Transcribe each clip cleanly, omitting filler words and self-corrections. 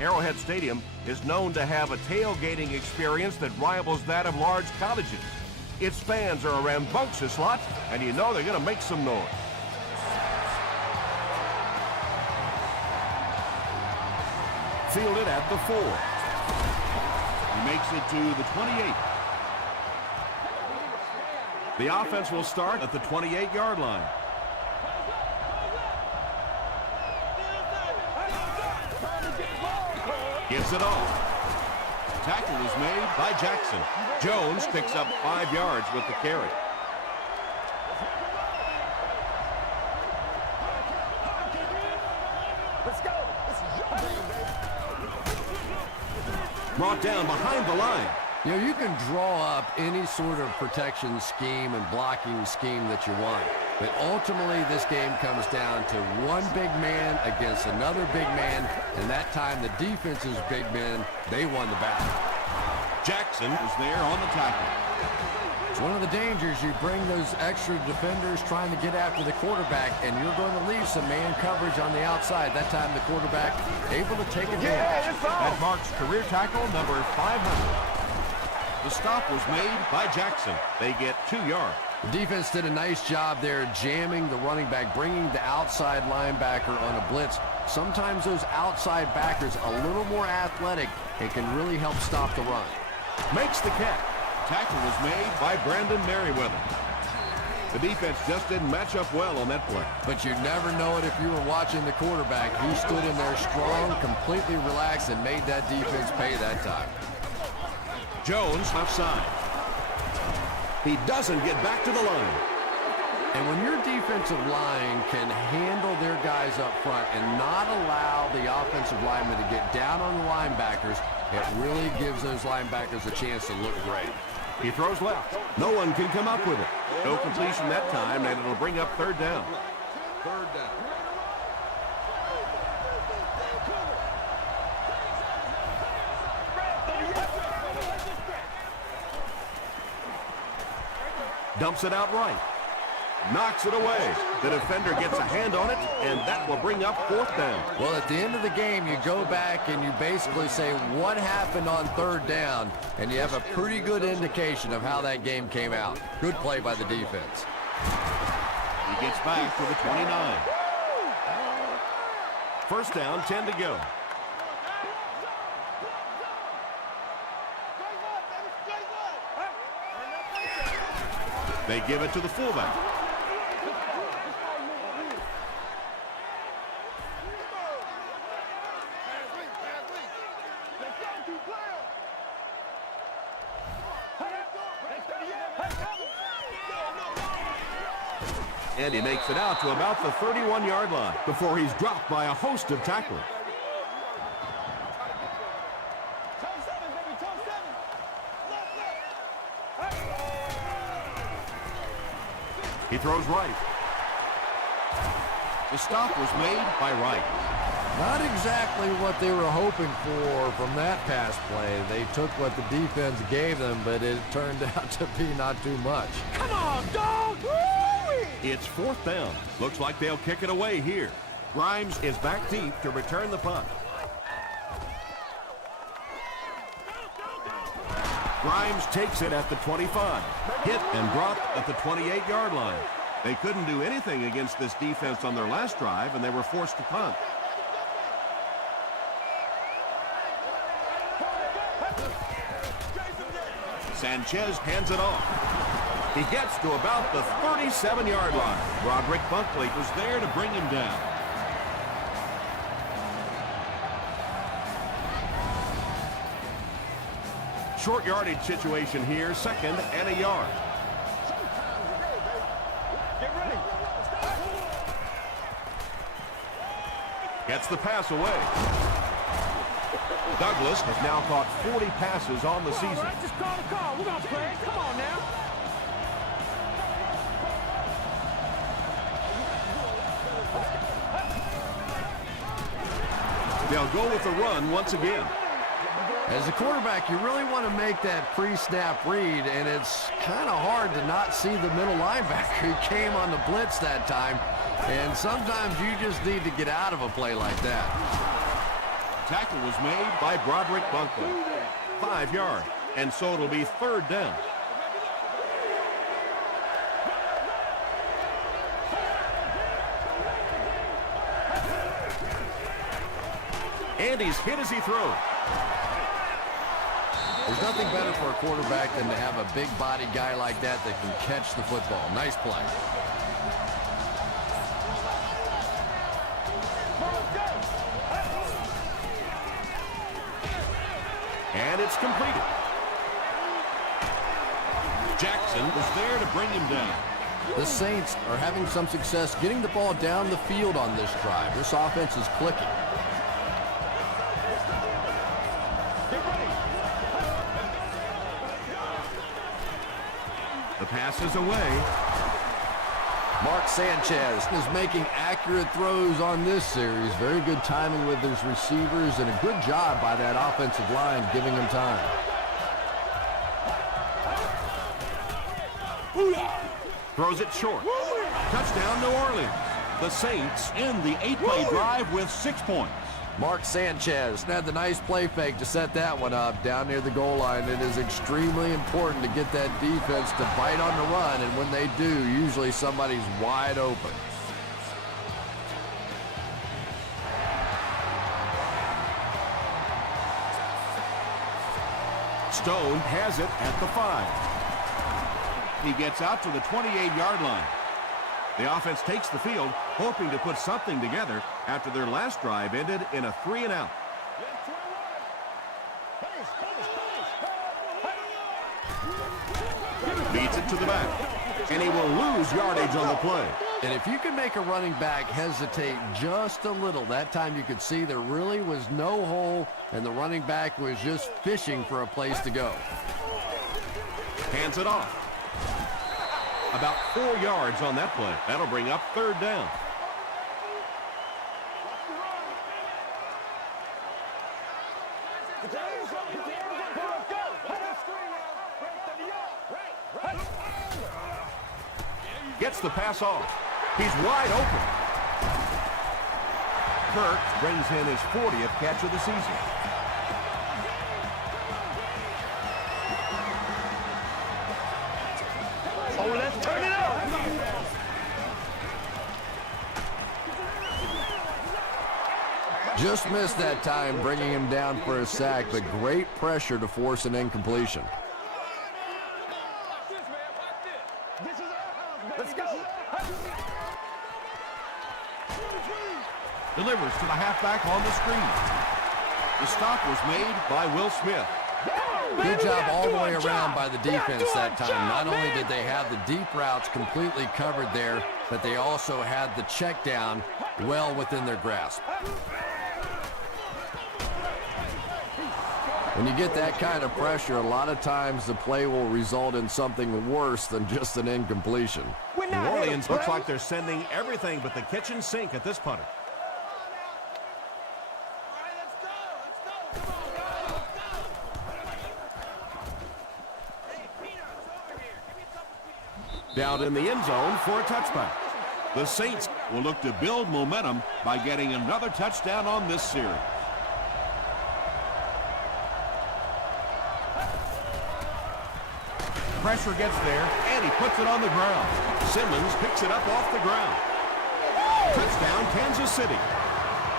Arrowhead Stadium is known to have a tailgating experience that rivals that of large colleges. Its fans are a rambunctious lot, and you know they're going to make some noise. Fielded at the 4. He makes it to the 28. The offense will start at the 28-yard line. Gives it off. Tackle is made by Jackson. Jones picks up 5 yards with the carry. Brought down behind the line. You know, you can draw up any sort of protection scheme and blocking scheme that you want. But ultimately, this game comes down to one big man against another big man. And that time, the defense's big men, they won the battle. Jackson is there on the tackle. It's one of the dangers. You bring those extra defenders trying to get after the quarterback, and you're going to leave some man coverage on the outside. That time, the quarterback able to take advantage. That marks career tackle number 500. The stop was made by Jackson. They get 2 yards. The defense did a nice job there jamming the running back, bringing the outside linebacker on a blitz. Sometimes those outside backers a little more athletic and can really help stop the run. Makes the catch. Tackle was made by Brandon Merriweather. The defense just didn't match up well on that play. But you never know it if you were watching the quarterback. He stood in there strong, completely relaxed, and made that defense pay that time. Jones left side. He doesn't get back to the line. And when your defensive line can handle their guys up front and not allow the offensive linemen to get down on the linebackers, it really gives those linebackers a chance to look great. He throws left. No one can come up with it. No completion that time, and it'll bring up 3rd down. 3rd down. Dumps it out right. Knocks it away. The defender gets a hand on it, and that will bring up 4th down. Well, at the end of the game, you go back and you basically say what happened on 3rd down, and you have a pretty good indication of how that game came out. Good play by the defense. He gets back to the 29. 1st down, 10 to go. They give it to the fullback. And he makes it out to about the 31-yard line before he's dropped by a host of tacklers. He throws right. The stop was made by Wright. Not exactly what they were hoping for from that pass play. They took what the defense gave them, but it turned out to be not too much. Come on, dog! Woo-wee! It's 4th down. Looks like they'll kick it away here. Grimes is back deep to return the punt. Grimes takes it at the 25. Hit and dropped at the 28-yard line. They couldn't do anything against this defense on their last drive, and they were forced to punt. Sanchez hands it off. He gets to about the 37-yard line. Roderick Bunkley was there to bring him down. Short yardage situation here, 2nd and a yard. Get ready. Gets the pass away. Douglas has now caught 40 passes on the season. All right, just call the call. We're going to play. Come on now. They'll go with the run once again. As a quarterback, you really want to make that pre-snap read, and it's kind of hard to not see the middle linebacker. He came on the blitz that time, and sometimes you just need to get out of a play like that. tackle was made by Broderick Bunkley. 5 yards, and so it'll be 3rd down. And he's hit as he throws. There's nothing better for a quarterback than to have a big body guy like that that can catch the football. Nice play. And it's completed. Jackson was there to bring him down. The Saints are having some success getting the ball down the field on this drive. This offense is clicking. The pass is away. Mark Sanchez is making accurate throws on this series. Very good timing with his receivers and a good job by that offensive line giving him time. Throws it short. Touchdown, New Orleans. The Saints end the 8-play drive with 6 points. Mark Sanchez had the nice play fake to set that one up down near the goal line. It is extremely important to get that defense to bite on the run, and when they do, usually somebody's wide open. Stone has it at the 5. He gets out to the 28-yard line. The offense takes the field, hoping to put something together after their last drive ended in a 3-and-out. Beats it to the back, and he will lose yardage on the play. And if you can make a running back hesitate just a little, that time you could see there really was no hole, and the running back was just fishing for a place to go. Hands it off. About 4 yards on that play. That'll bring up 3rd down. Gets the pass off. He's wide open. Kirk brings in his 40th catch of the season. Oh, let's turn it up. Just missed that time, bringing him down for a sack, but great pressure to force an incompletion. Let's go. Delivers to the halfback on the screen. The stop was made by Will Smith. Good job all the way around by the defense that time. Not only did they have the deep routes completely covered there, but they also had the check down well within their grasp. When you get that kind of pressure, a lot of times the play will result in something worse than just an incompletion. New Orleans looks like they're sending everything but the kitchen sink at this punter. Down in the end zone for a touchback. The Saints will look to build momentum by getting another touchdown on this series. Pressure gets there, and he puts it on the ground. Simmons picks it up off the ground. Touchdown, Kansas City.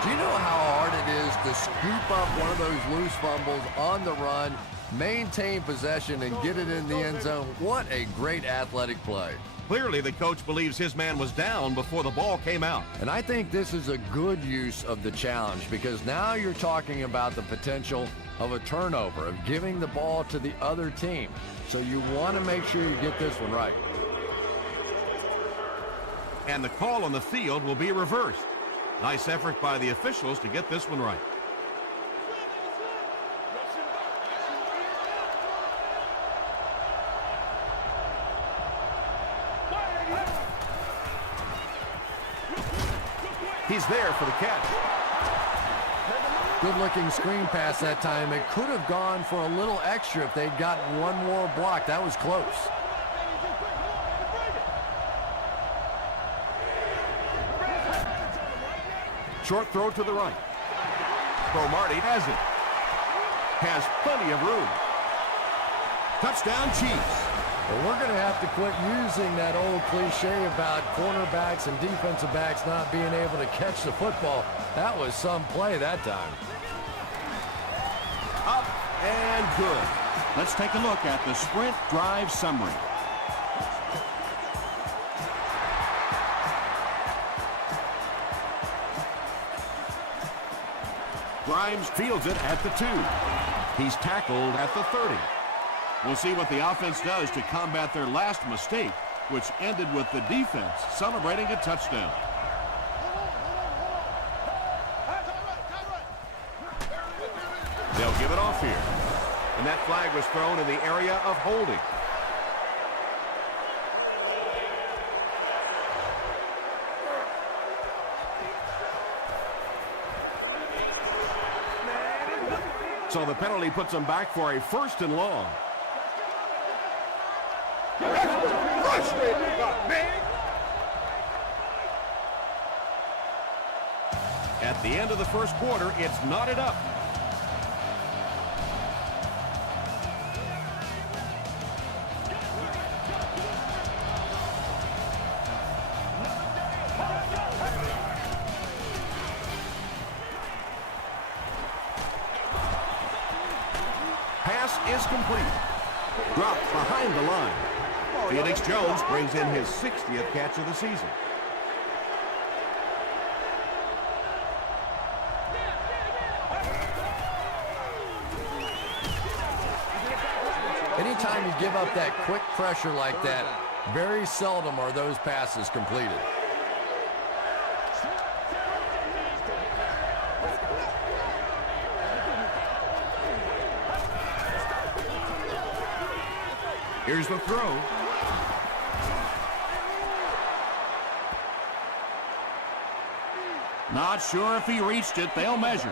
Do you know how hard it is to scoop up one of those loose fumbles on the run, maintain possession, and get it in the end zone? What a great athletic play. Clearly, the coach believes his man was down before the ball came out. And I think this is a good use of the challenge, because now you're talking about the potential of a turnover, of giving the ball to the other team. So you want to make sure you get this one right. And the call on the field will be reversed. Nice effort by the officials to get this one right. He's there for the catch. Good-looking screen pass that time. It could have gone for a little extra if they'd gotten one more block. That was close. Short throw to the right. Cromartie has it. Has plenty of room. Touchdown, Chiefs. Well, we're going to have to quit using that old cliche about cornerbacks and defensive backs not being able to catch the football. That was some play that time. Up and good. Let's take a look at the sprint drive summary. Grimes fields it at the 2. He's tackled at the 30. We'll see what the offense does to combat their last mistake, which ended with the defense celebrating a touchdown. They'll give it off here. And that flag was thrown in the area of holding. So the penalty puts them back for a 1st and long. At the end of the first quarter, it's knotted up. Pass is complete. Dropped behind the line. Felix Jones brings in his 60th catch of the season. Anytime you give up that quick pressure like that, very seldom are those passes completed. Here's the throw. Not sure if he reached it. They'll measure.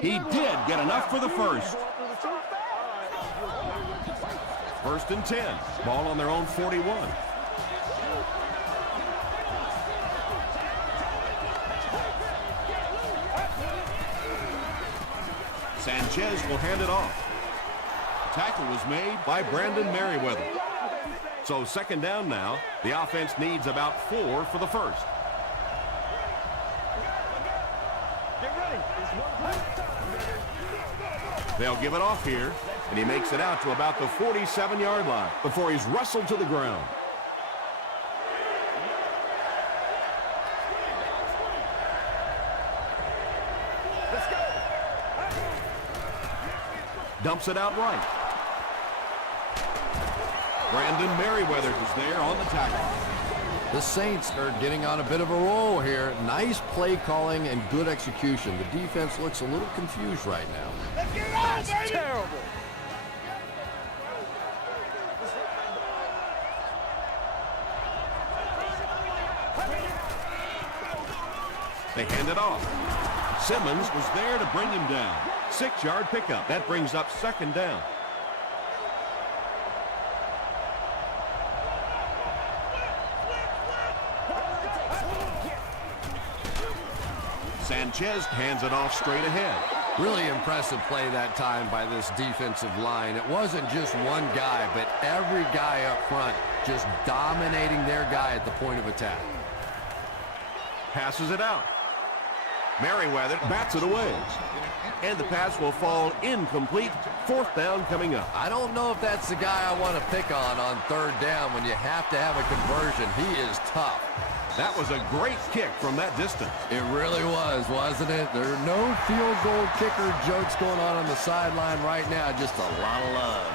He did get enough for the first. 1st and 10. Ball on their own 41. Sanchez will hand it off. Tackle was made by Brandon Merriweather. So 2nd down now. The offense needs about 4 for the first. They'll give it off here, and he makes it out to about the 47-yard line before he's wrestled to the ground. Dumps it out right. Brandon Merriweather is there on the tackle. The Saints are getting on a bit of a roll here. Nice play calling and good execution. The defense looks a little confused right now. Let's get it on, baby! Terrible. They hand it off. Simmons was there to bring him down. 6-yard pickup. That brings up 2nd down. Sanchez hands it off straight ahead. Really impressive play that time by this defensive line. It wasn't just one guy, but every guy up front just dominating their guy at the point of attack. Passes it out. Merriweather bats it away. And the pass will fall incomplete. 4th down coming up. I don't know if that's the guy I want to pick on 3rd down when you have to have a conversion. He is tough. That was a great kick from that distance. It really was, wasn't it? There are no field goal kicker jokes going on the sideline right now. Just a lot of love.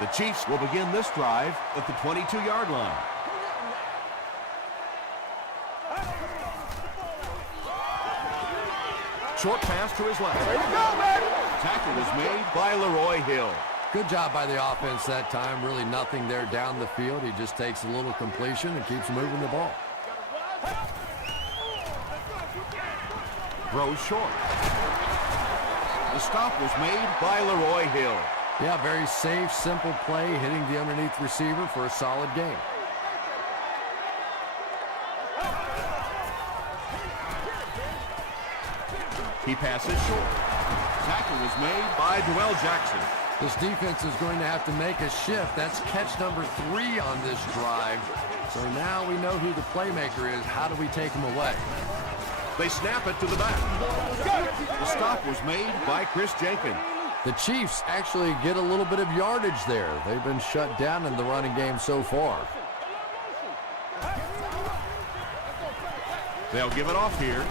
The Chiefs will begin this drive at the 22-yard line. Short pass to his left. There you go, baby! Tackle is made by Leroy Hill. Good job by the offense that time. Really nothing there down the field. He just takes a little completion and keeps moving the ball. Throws short. The stop was made by Leroy Hill. Yeah, very safe, simple play, hitting the underneath receiver for a solid game. He passes short. Tackle was made by Joel Jackson. This defense is going to have to make a shift. That's catch number 3 on this drive. So now we know who the playmaker is. How do we take him away? They snap it to the back. The stop was made by Chris Jenkins. The Chiefs actually get a little bit of yardage there. They've been shut down in the running game so far. They'll give it off here.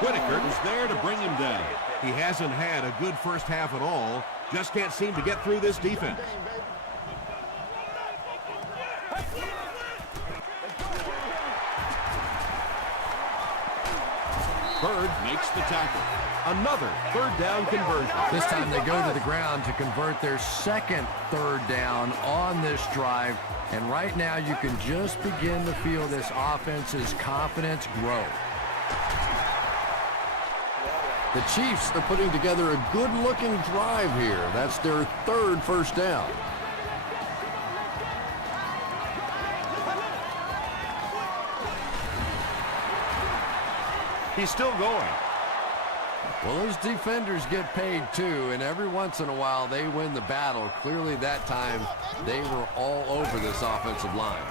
Whitaker is there to bring him down. He hasn't had a good first half at all. Just can't seem to get through this defense. Bird makes the tackle. Another third down conversion. This time they go to the ground to convert their second third down on this drive. And right now you can just begin to feel this offense's confidence grow. The Chiefs are putting together a good-looking drive here. That's their third first down. He's still going. Well, those defenders get paid too, and every once in a while they win the battle. Clearly that time they were all over this offensive line.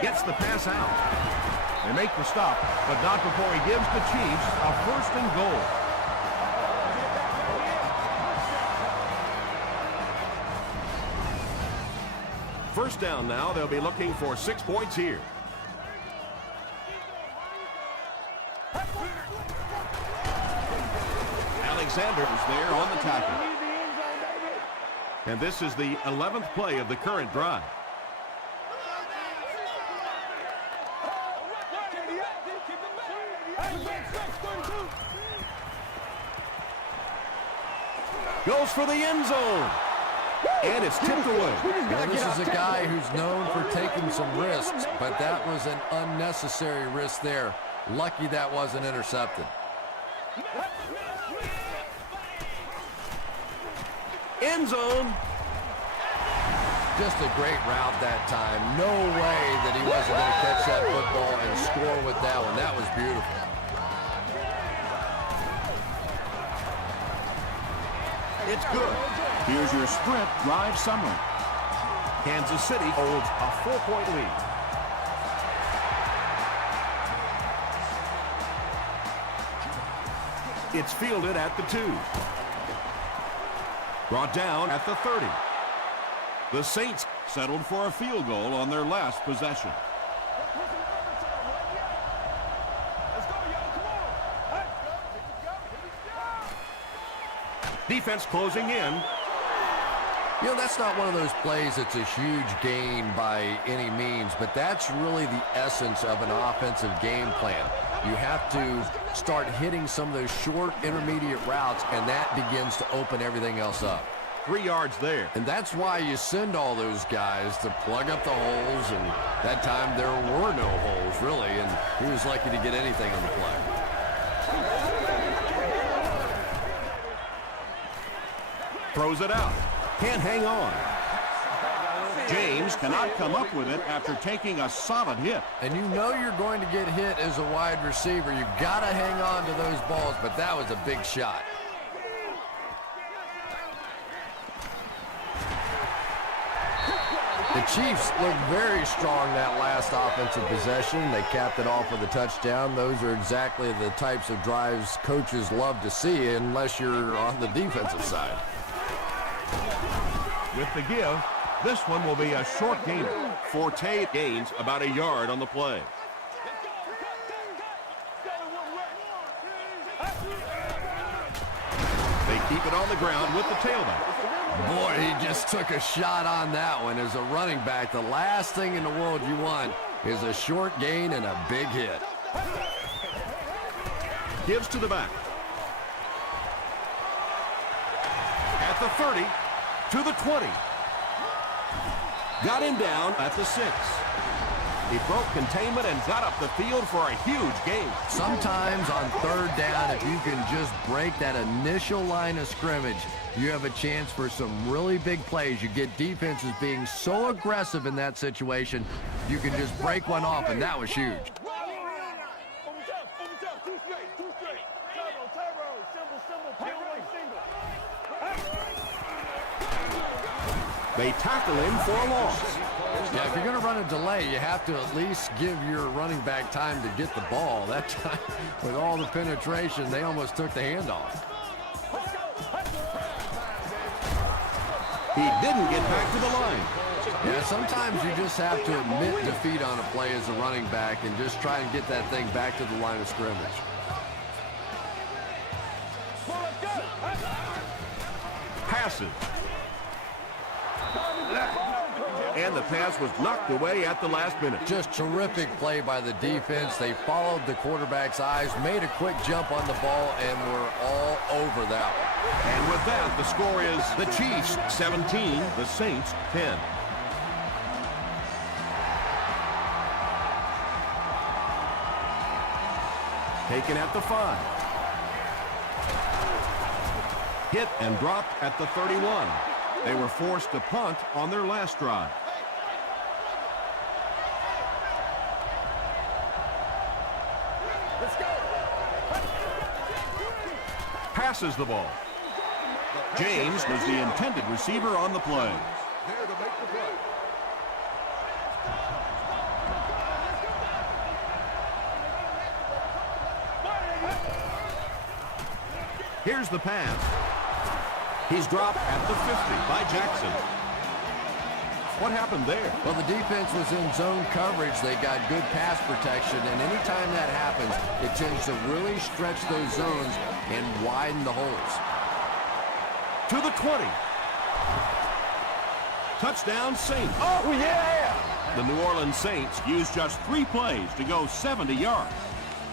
Gets the pass out. They make the stop, but not before he gives the Chiefs a first and goal. First down now. They'll be looking for 6 points here. Alexander is there on the tackle. And this is the 11th play of the current drive. Goes for the end zone. And it's tipped away. Well, this is a guy who's known for taking some risks, but that was an unnecessary risk there. Lucky that wasn't intercepted. End zone. Just a great route that time. No way that he wasn't going to catch that football and score with that one. That was beautiful. It's good. Here's your Sprint drive summary. Kansas City holds a 4-point lead. It's fielded at the 2. Brought down at the 30. The Saints settled for a field goal on their last possession. Defense closing in. You know, that's not one of those plays that's a huge gain by any means, but that's really the essence of an offensive game plan. You have to start hitting some of those short intermediate routes, and that begins to open everything else up. 3 yards there. And that's why you send all those guys to plug up the holes, and that time there were no holes, really, and he was lucky to get anything on the play. Throws it out. Can't hang on. James cannot come up with it after taking a solid hit. And you know you're going to get hit as a wide receiver. You got to hang on to those balls, but that was a big shot. The Chiefs looked very strong that last offensive possession. They capped it off with a touchdown. Those are exactly the types of drives coaches love to see unless you're on the defensive side. With the give, this one will be a short gainer. Forte gains about a yard on the play. They keep it on the ground with the tailback. Boy, he just took a shot on that one. As a running back, the last thing in the world you want is a short gain and a big hit. Gives to the back. At the 30, to the 20. Got him down at the 6. He broke containment and got up the field for a huge gain. Sometimes on third down, if you can just break that initial line of scrimmage, you have a chance for some really big plays. You get defenses being so aggressive in that situation, you can just break one off, and that was huge. They tackle him for a loss. Yeah, if you're going to run a delay, you have to at least give your running back time to get the ball. That time, with all the penetration, they almost took the handoff. He didn't get back to the line. Yeah, sometimes you just have to admit defeat on a play as a running back and just try and get that thing back to the line of scrimmage. Passes. And the pass was knocked away at the last minute. Just terrific play by the defense. They followed the quarterback's eyes, made a quick jump on the ball, and were all over that one. And with that, the score is the Chiefs 17, the Saints 10. Taken at the 5. Hit and dropped at the 31. They were forced to punt on their last drive. Passes the ball. James was the intended receiver on the play. Here's the pass. He's dropped at the 50 by Jackson. What happened there? Well, the defense was in zone coverage. They got good pass protection, and anytime that happens, it tends to really stretch those zones and widen the holes. To the 20. Touchdown, Saints. Oh, yeah! The New Orleans Saints used just 3 plays to go 70 yards.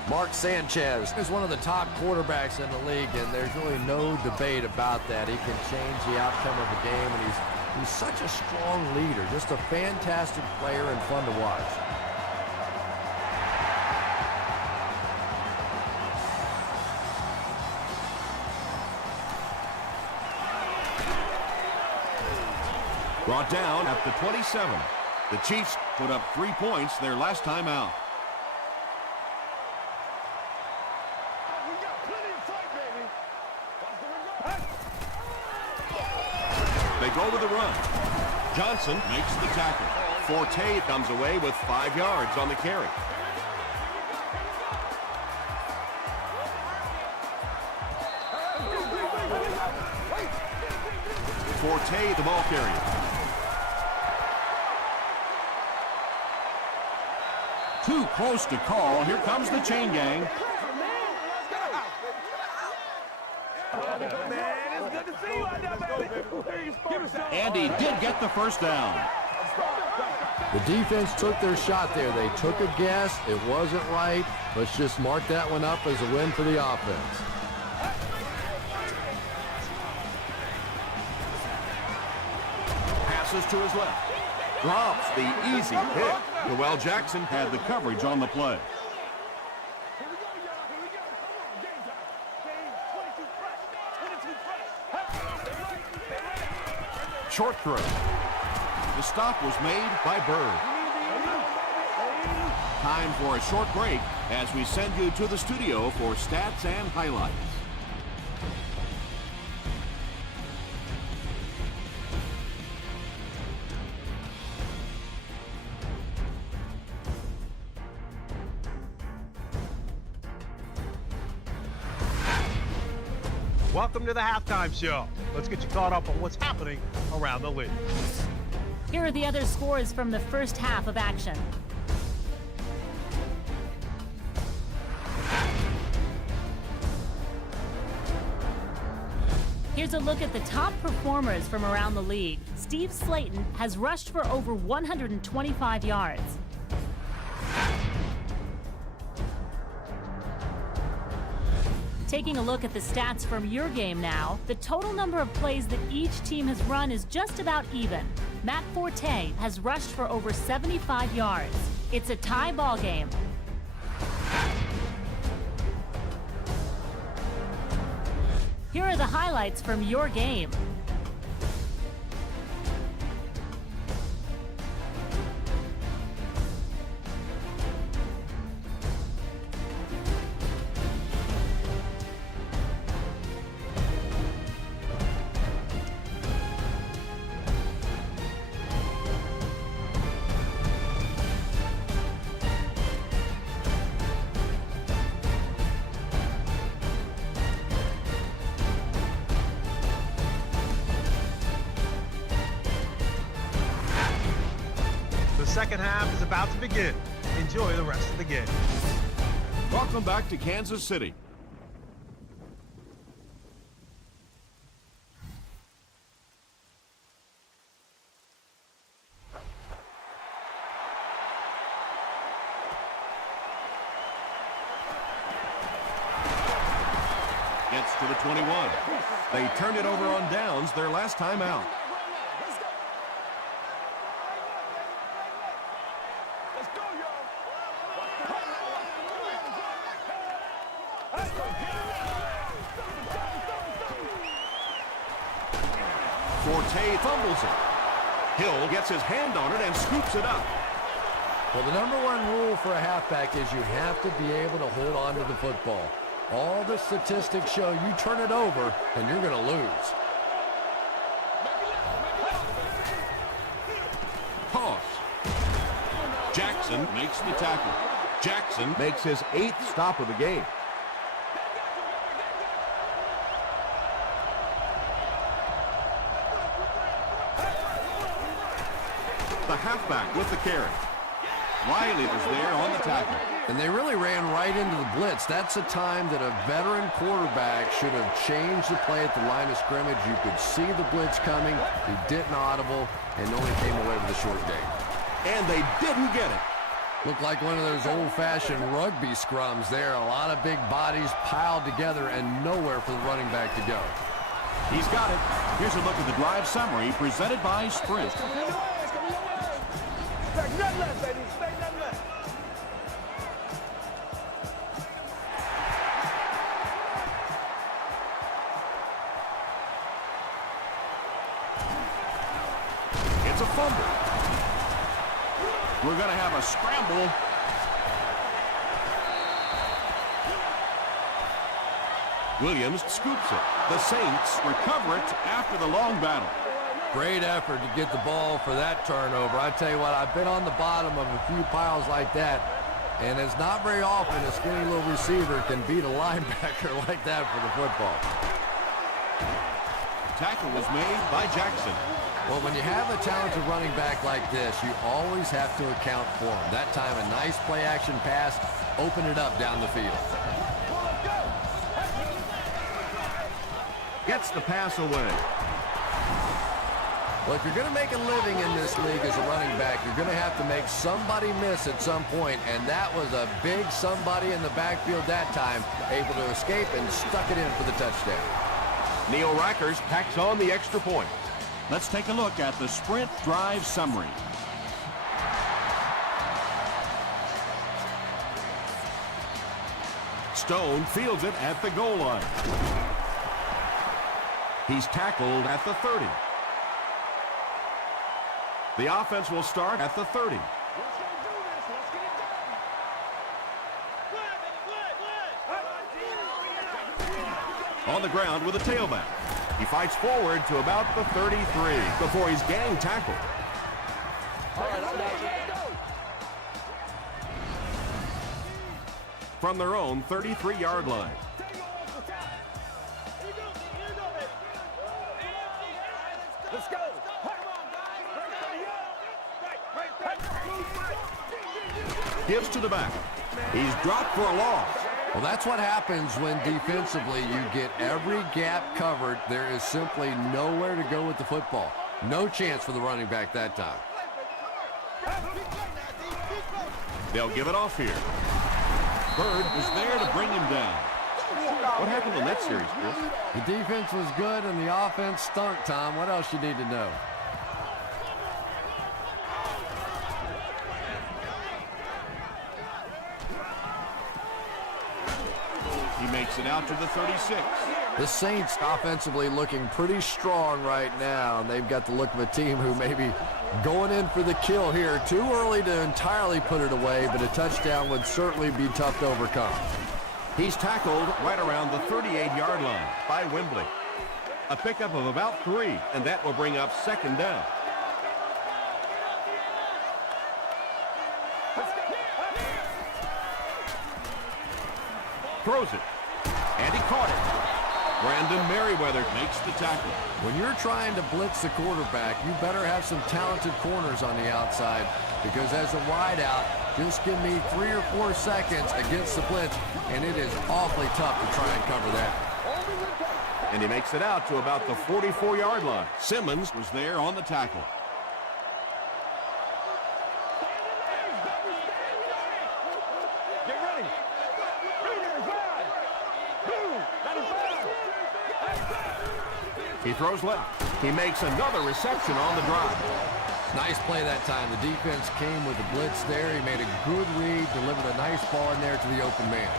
Mark Sanchez is one of the top quarterbacks in the league, and there's really no debate about that. He can change the outcome of a game, and he's such a strong leader, just a fantastic player and fun to watch. Brought down at the 27. The Chiefs put up 3 points their last time out. They go with the run. Johnson makes the tackle. Forte comes away with 5 yards on the carry. Forte, the ball carrier. Too close to call. Here comes the chain gang. And he did get the first down. The defense took their shot there. They took a guess. It wasn't right. Let's just mark that one up as a win for the offense. Passes to his left. Drops the easy pick. Noel Jackson had the coverage on the play. Short throw. The stop was made by Bird. Time for a short break as we send you to the studio for stats and highlights. Welcome to the Halftime Show. Let's get you caught up on what's happening around the league. Here are the other scores from the first half of action. Here's a look at the top performers from around the league. Steve Slayton has rushed for over 125 yards. Taking a look at the stats from your game now, the total number of plays that each team has run is just about even. Matt Forte has rushed for over 75 yards. It's a tie ball game. Here are the highlights from your game. The second half is about to begin. Enjoy the rest of the game. Welcome back to Kansas City. Gets to the 21. They turned it over on downs their last time out. Forte fumbles it. Hill gets his hand on it and scoops it up. Well, the number one rule for a halfback is you have to be able to hold on to the football. All the statistics show you turn it over and you're going to lose. Toss. Jackson makes the tackle. Jackson makes his 8th stop of the game. The halfback with the carry. Riley was there on the tackle. And they really ran right into the blitz. That's a time that a veteran quarterback should have changed the play at the line of scrimmage. You could see the blitz coming. He didn't audible and only came away with a short gain. And they didn't get it. Looked like one of those old-fashioned rugby scrums there. A lot of big bodies piled together and nowhere for the running back to go. He's got it. Here's a look at the drive summary presented by Sprint. Expect nothing less, baby. Expect nothing less. It's a fumble. We're going to have a scramble. Williams scoops it. The Saints recover it after the long battle. Great effort to get the ball for that turnover. I tell you what, I've been on the bottom of a few piles like that, and it's not very often a skinny little receiver can beat a linebacker like that for the football. Tackle was made by Jackson. Well, when you have a talented running back like this, you always have to account for him. That time, a nice play-action pass opened it up down the field. Gets the pass away. Well, if you're going to make a living in this league as a running back, you're going to have to make somebody miss at some point, and that was a big somebody in the backfield that time, able to escape and stuck it in for the touchdown. Neil Rackers tacks on the extra point. Let's take a look at the Sprint drive summary. Stone fields it at the goal line. He's tackled at the 30. The offense will start at the 30. Let's go do this. Let's get it done. On the ground with a tailback. He fights forward to about the 33 before he's gang tackled. From their own 33-yard line. Let's go. Gives to the back. He's dropped for a loss. Well, that's what happens when defensively you get every gap covered. There is simply nowhere to go with the football. No chance for the running back that time. They'll give it off here. Bird was there to bring him down. What happened in that series, Chris? The defense was good and the offense stunk, Tom. What else you need to know? He makes it out to the 36. The Saints offensively looking pretty strong right now, and they've got the look of a team who may be going in for the kill here. Too early to entirely put it away, but a touchdown would certainly be tough to overcome. He's tackled right around the 38-yard line by Wembley. A pickup of about 3, and that will bring up second down. Throws it, and he caught it. Brandon Merriweather makes the tackle. When you're trying to blitz the quarterback, you better have some talented corners on the outside, because as a wideout, just give me 3 or 4 seconds against the blitz, and it is awfully tough to try and cover that. And he makes it out to about the 44-yard line. Simmons was there on the tackle. Get ready. He throws left. He makes another reception on the drive. Nice play that time. The defense came with the blitz there. He made a good read, delivered a nice ball in there to the open man.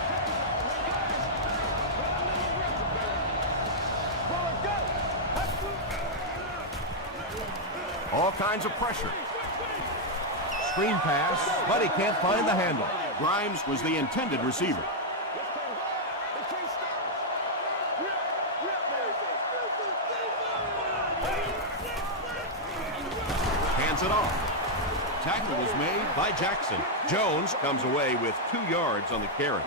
All kinds of pressure. Screen pass, but he can't find the handle. Grimes was the intended receiver. Hands it off. Tackle was made by Jackson. Jones comes away with 2 yards on the carry.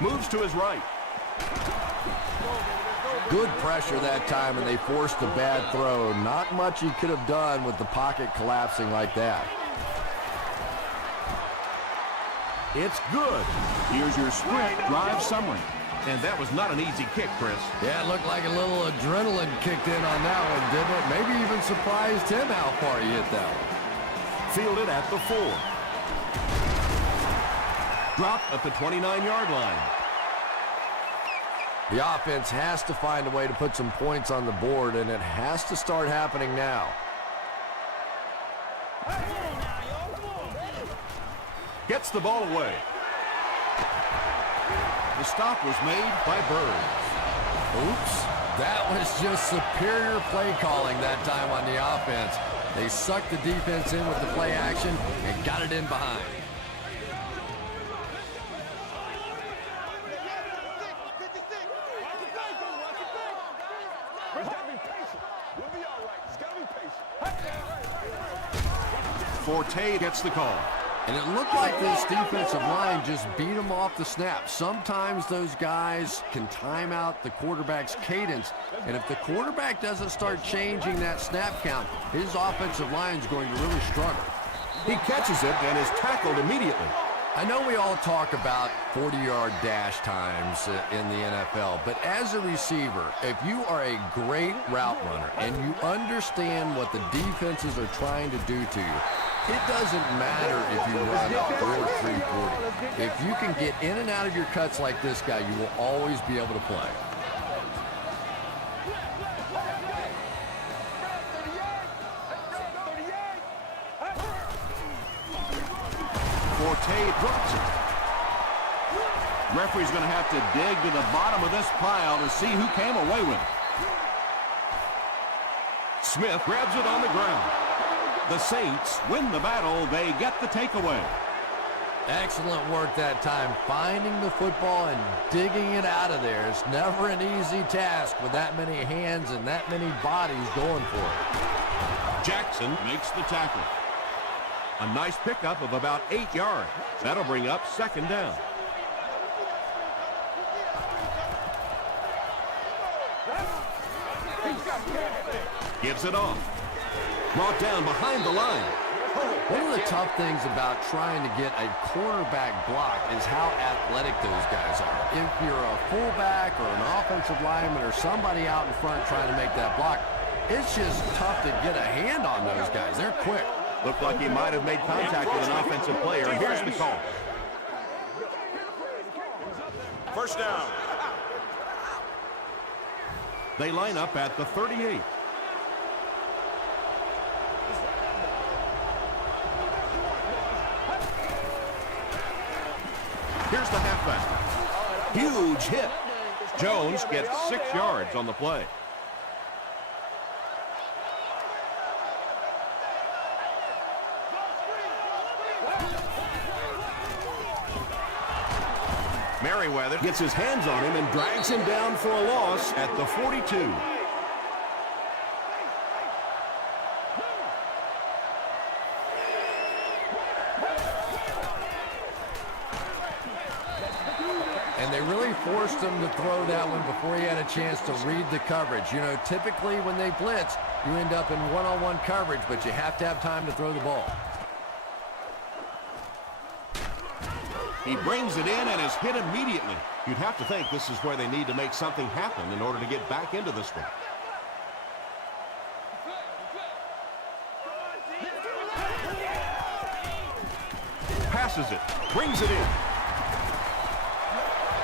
Moves to his right. Good pressure that time, and they forced a bad throw. Not much he could have done with the pocket collapsing like that. It's good. Here's your sprint drive summary. And that was not an easy kick, Chris. Yeah, it looked like a little adrenaline kicked in on that one, didn't it? Maybe even surprised him how far he hit that one. Fielded at the 4. Dropped at the 29-yard line. The offense has to find a way to put some points on the board, and it has to start happening now. Gets the ball away. The stop was made by Burns. Oops. That was just superior play calling that time on the offense. They sucked the defense in with the play action and got it in behind. Forte gets the call. And it looked like this defensive line just beat them off the snap. Sometimes those guys can time out the quarterback's cadence. And if the quarterback doesn't start changing that snap count, his offensive line is going to really struggle. He catches it and is tackled immediately. I know we all talk about 40-yard dash times in the NFL, but as a receiver, if you are a great route runner and you understand what the defenses are trying to do to you, it doesn't matter if you run a 4.340. If you can get in and out of your cuts like this guy, you will always be able to play. Forte drops it. Referee's going to have to dig to the bottom of this pile to see who came away with it. Smith grabs it on the ground. The Saints win the battle. They get the takeaway. Excellent work that time, finding the football and digging it out of there. It's never an easy task with that many hands and that many bodies going for it. Jackson makes the tackle. A nice pickup of about 8 yards. That'll bring up second down. Gives it off. Brought down behind the line. One of the tough things about trying to get a quarterback block is how athletic those guys are. If you're a fullback or an offensive lineman or somebody out in front trying to make that block, it's just tough to get a hand on those guys. They're quick. Looked like he might have made contact with an offensive player. Here's the call. First down. They line up at the 38. Here's the halfback. Huge hit. Jones gets 6 yards on the play. Merriweather gets his hands on him and drags him down for a loss at the 42. And they really forced him to throw that one before he had a chance to read the coverage. You know, typically when they blitz, you end up in one-on-one coverage, but you have to have time to throw the ball. He brings it in and is hit immediately. You'd have to think this is where they need to make something happen in order to get back into this one. Passes it, brings it in.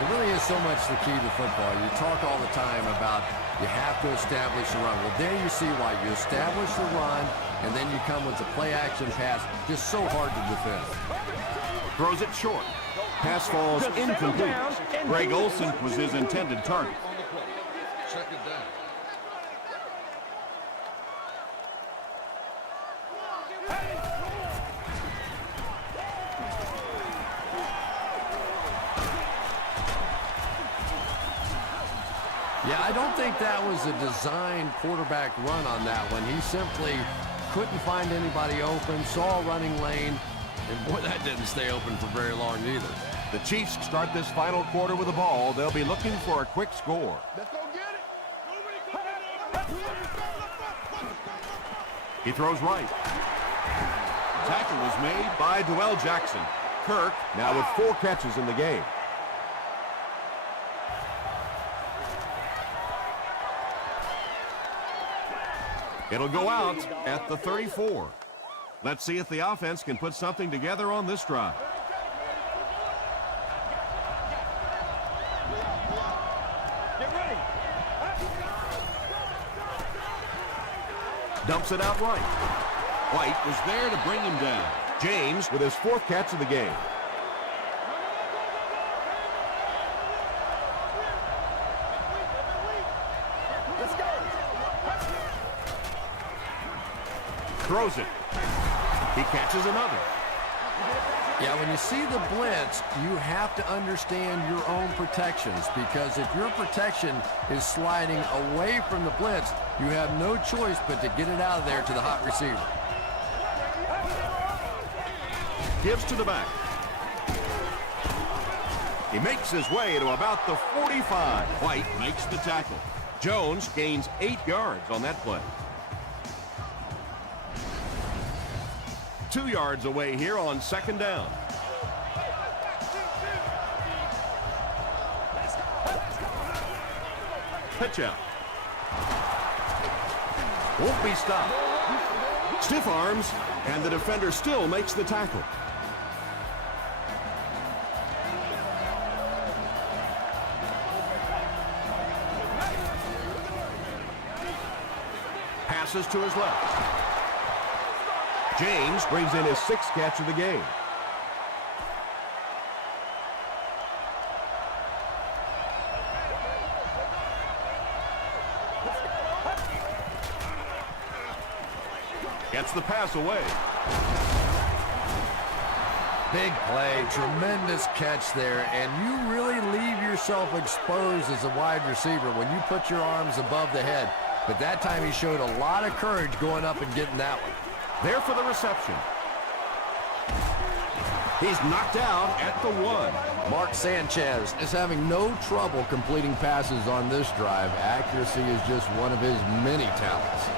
It really is so much the key to football. You talk all the time about you have to establish the run. Well, there you see why. You establish the run, and then you come with the play-action pass. Just so hard to defend. Throws it short. Pass falls incomplete. Greg Olsen was his intended target. Second down. Yeah, I don't think that was a designed quarterback run on that one. He simply couldn't find anybody open, saw a running lane, and boy, that didn't stay open for very long either. The Chiefs start this final quarter with the ball. They'll be looking for a quick score. Let's go get it. He throws right. Tackle was made by Dwell Jackson. Kirk now with 4 catches in the game. It'll go out at the 34. Let's see if the offense can put something together on this drive. Get ready. Dumps it out right. White was there to bring him down. James with his 4th catch of the game. Let's go. Throws it. He catches another. Yeah, when you see the blitz, you have to understand your own protections, because if your protection is sliding away from the blitz, you have no choice but to get it out of there to the hot receiver. Gives to the back. He makes his way to about the 45. White makes the tackle. Jones gains 8 yards on that play. 2 yards away here on 2nd down. Pitch out. Won't be stopped. Stiff arms, and the defender still makes the tackle. Passes to his left. James brings in his 6th catch of the game. Gets the pass away. Big play, tremendous catch there, and you really leave yourself exposed as a wide receiver when you put your arms above the head. But that time he showed a lot of courage going up and getting that one. There for the reception. He's knocked out at the 1. Mark Sanchez is having no trouble completing passes on this drive. Accuracy is just one of his many talents.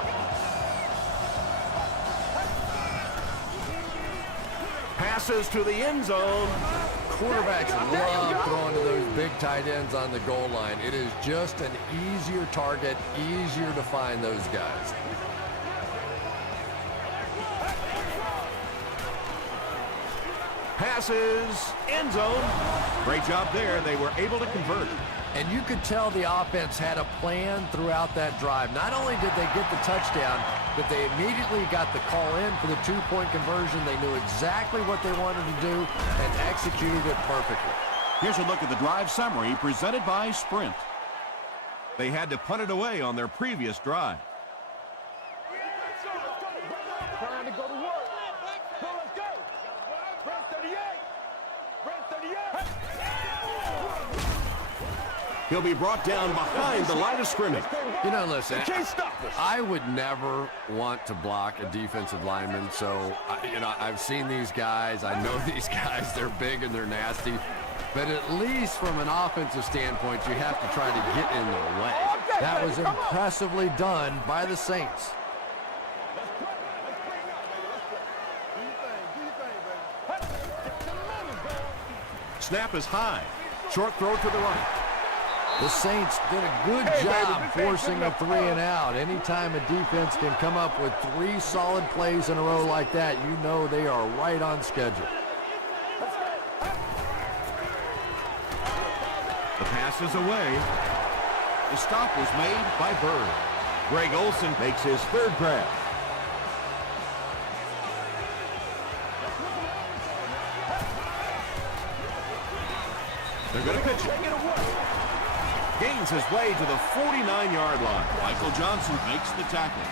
Passes to the end zone. Quarterbacks love throwing to those big tight ends on the goal line. It is just an easier target, easier to find those guys. Passes, end zone. Great job there. They were able to convert. And you could tell the offense had a plan throughout that drive. Not only did they get the touchdown, but they immediately got the call in for the 2-point conversion. They knew exactly what they wanted to do and executed it perfectly. Here's a look at the drive summary presented by Sprint. They had to punt it away on their previous drive. Trying to go to work. So let's go. Brent 38. Brent 38. He'll be brought down behind the line of scrimmage. You know, listen, Can't stop us. I would never want to block a defensive lineman, so, I've seen these guys. I know these guys. They're big and they're nasty. But at least from an offensive standpoint, you have to try to get in their way. That was impressively done by the Saints. Snap is high. Short throw to the right. The Saints did a good job forcing a 3 and out. Anytime a defense can come up with 3 solid plays in a row like that, you know they are right on schedule. The pass is away. The stop was made by Bird. Greg Olsen makes his third grab. They're going to pitch it. Gains his way to the 49-yard line. Michael Johnson makes the tackle.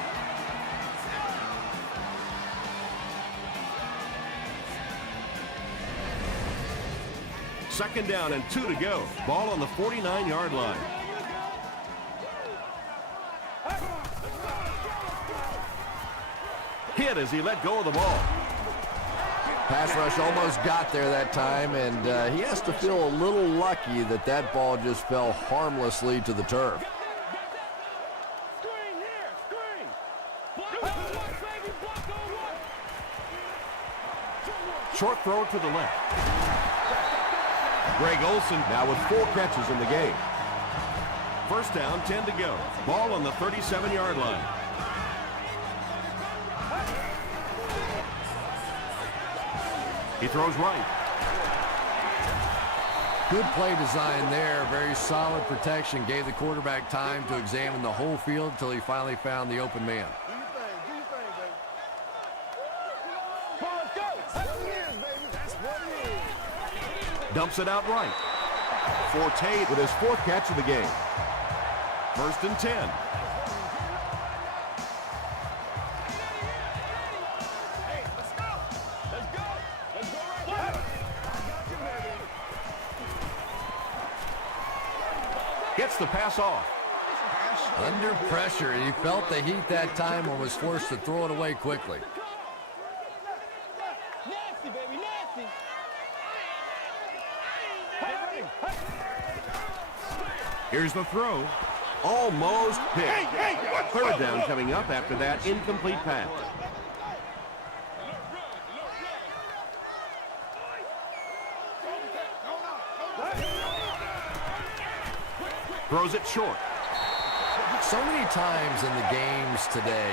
Second down and 2 to go. Ball on the 49-yard line. Hit as he let go of the ball. Pass rush almost got there that time, and he has to feel a little lucky that that ball just fell harmlessly to the turf. Screen here. Screen. Block on one, baby. Block on one. Short throw to the left. Greg Olsen now with 4 catches in the game. First down, 10 to go. Ball on the 37-yard line. He throws right. Good play design there. Very solid protection. Gave the quarterback time to examine the whole field until he finally found the open man. Do your thing, baby. Come on, let's go. That's what it is, baby. That's what it is. Dumps it out right. Forte with his 4th catch of the game. First and 10. Hey, let's go. Let's go. Let's go right there. Gets the pass off. Under pressure, he felt the heat that time and was forced to throw it away quickly. Nasty, baby, nasty. Hey, Here's the throw. Almost hit. Third down coming up after that incomplete pass. Throws it short. So many times in the games today,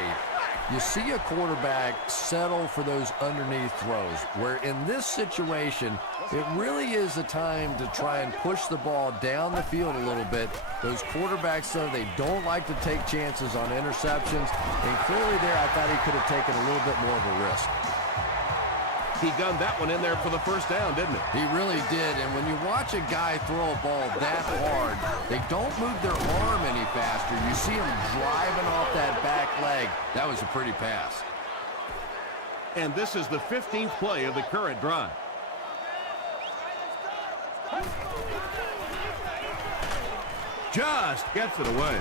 you see a quarterback settle for those underneath throws, where in this situation, it really is a time to try and push the ball down the field a little bit. Those quarterbacks, though, they don't like to take chances on interceptions, and clearly there I thought he could have taken a little bit more of a risk. He gunned that one in there for the first down, didn't he? He really did, and when you watch a guy throw a ball that hard, they don't move their arm any faster. You see him driving off that back leg. That was a pretty pass. And this is the 15th play of the current drive. Just gets it away.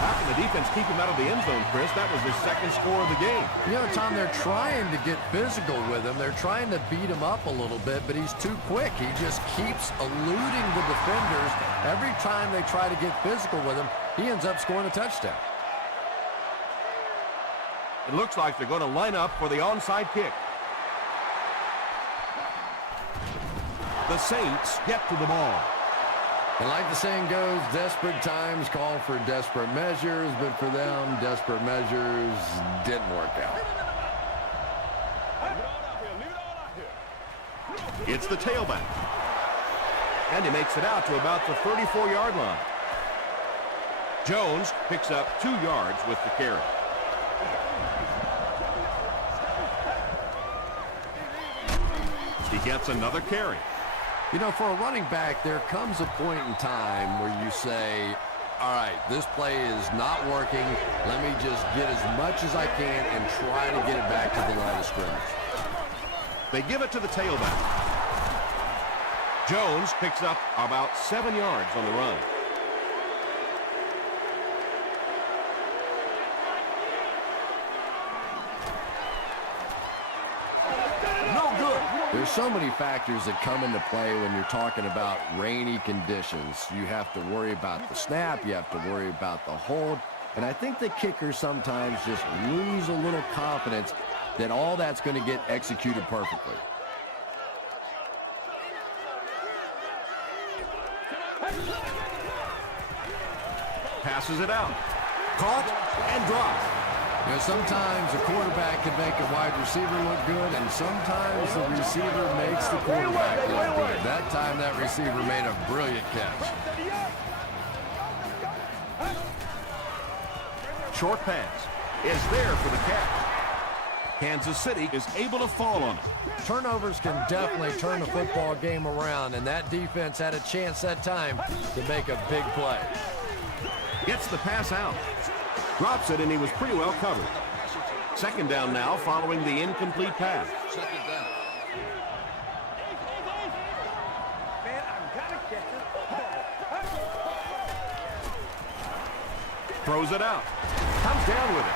How can the defense keep him out of the end zone, Chris? That was his 2nd score of the game. You know, Tom, they're trying to get physical with him. They're trying to beat him up a little bit, but he's too quick. He just keeps eluding the defenders. Every time they try to get physical with him, he ends up scoring a touchdown. It looks like they're going to line up for the onside kick. The Saints get to the ball. And like the saying goes, desperate times call for desperate measures, but for them, desperate measures didn't work out. It's the tailback. And he makes it out to about the 34-yard line. Jones picks up 2 yards with the carry. He gets another carry. You know, for a running back, there comes a point in time where you say, all right, this play is not working. Let me just get as much as I can and try to get it back to the line of scrimmage. They give it to the tailback. Jones picks up about 7 yards on the run. No good. There's so many factors that come into play when you're talking about rainy conditions. You have to worry about the snap. You have to worry about the hold. And I think the kickers sometimes just lose a little confidence that all that's going to get executed perfectly. Passes it out. Caught and dropped. You know, sometimes a quarterback can make a wide receiver look good, and sometimes the receiver makes the quarterback look good. That time, that receiver made a brilliant catch. Short pass is there for the catch. Kansas City is able to fall on it. Turnovers can definitely turn the football game around, and that defense had a chance that time to make a big play. Gets the pass out. Drops it, and he was pretty well covered. Second down now following the incomplete pass. Second down. Throws it out. Comes down with it.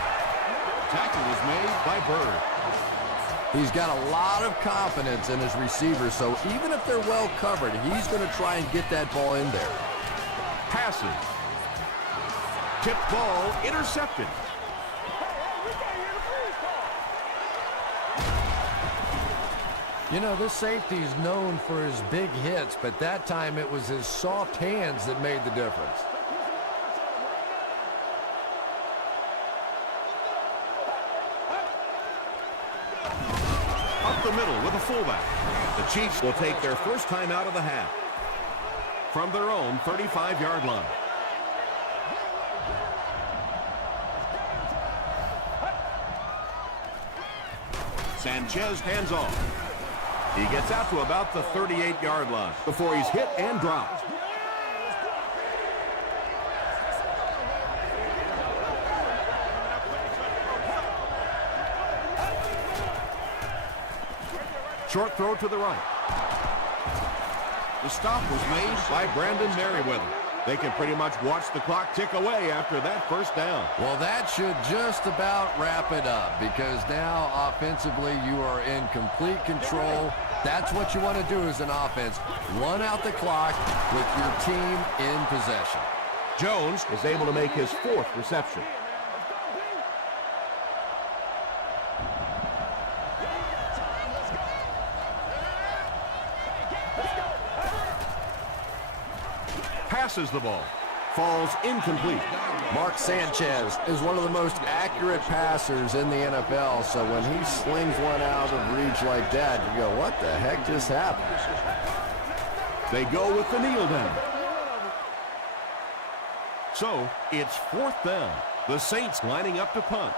Tackle was made by Bird. He's got a lot of confidence in his receivers, so even if they're well covered, he's going to try and get that ball in there. Passes. Tipped ball intercepted. You know, this safety is known for his big hits, but that time it was his soft hands that made the difference. Up the middle with a fullback. The Chiefs will take their first time out of the half from their own 35-yard line. Sanchez hands off. He gets out to about the 38-yard line before he's hit and dropped. Short throw to the right. The stop was made by Brandon Merriweather. They can pretty much watch the clock tick away after that first down. Well, that should just about wrap it up, because now offensively you are in complete control. That's what you want to do as an offense. Run out the clock with your team in possession. Jones is able to make his fourth reception. Passes the ball. Falls incomplete. Mark Sanchez is one of the most accurate passers in the NFL, so when he slings one out of reach like that, you go, what the heck just happened? They go with the kneel down. So, it's fourth down. The Saints lining up to punt.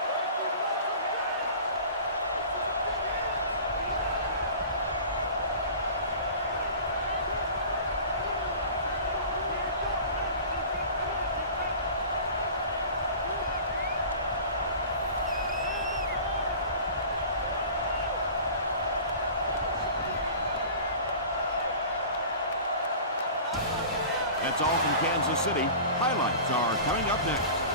That's all from Kansas City. Highlights are coming up next.